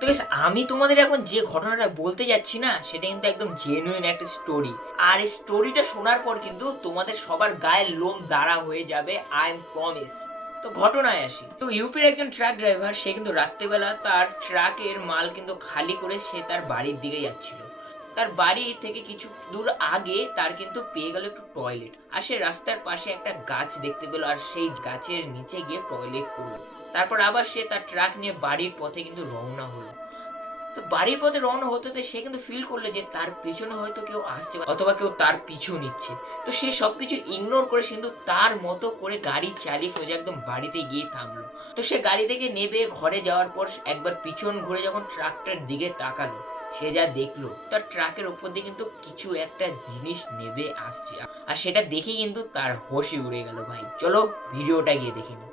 তো guys, আমি তোমাদের এখন যে ঘটনাটা বলতে যাচ্ছি না, সেটা কিন্তু একদম জেনুইন একটা স্টোরি। আর এই স্টোরিটা শোনার পর কিন্তু তোমাদের সবার গায়ের লোম দাঁড়া হয়ে যাবে, আই এম প্রমিস। তো ঘটনায় আসি। তো ইউপির একজন ট্রাক ড্রাইভার, সে কিন্তু রাত্রেবেলা তার ট্রাকের মাল কিন্তু খালি করে সে তার বাড়ির দিকে যাচ্ছিল। তার বাড়ি থেকে কিছু দূর আগে তার কিন্তু পেয়ে গেল একটু টয়লেট, আর সে রাস্তার পাশে একটা গাছ দেখতে পেলো, আর সেই গাছের নিচে গিয়ে টয়লেট করলো। তারপর আবার সে তার ট্রাক নিয়ে বাড়ির পথে কিন্তু রওনা হলো। তো বাড়ির পথে রওনা হতে হতে সে কিন্তু ফিল করলো যে তার পেছনে হয়তো কেউ আসছে অথবা কেউ তার পিছু নিচ্ছে। তো সে সবকিছু ইগনোর করে সে কিন্তু তার মতো করে গাড়ি চালিয়ে সোজা একদম বাড়িতে গিয়ে থামলো। তো সে গাড়ি থেকে নেবে ঘরে যাওয়ার পর একবার পিছন ঘুরে যখন ট্রাকটার দিকে তাকালো, সে যা দেখলো তার ট্রাকের উপর দিয়ে কিন্তু কিছু একটা জিনিস নেবে আসছে, আর সেটা দেখে কিন্তু তার হোশই উড়ে গেল। ভাই চলো ভিডিওটা গিয়ে দেখে নিই।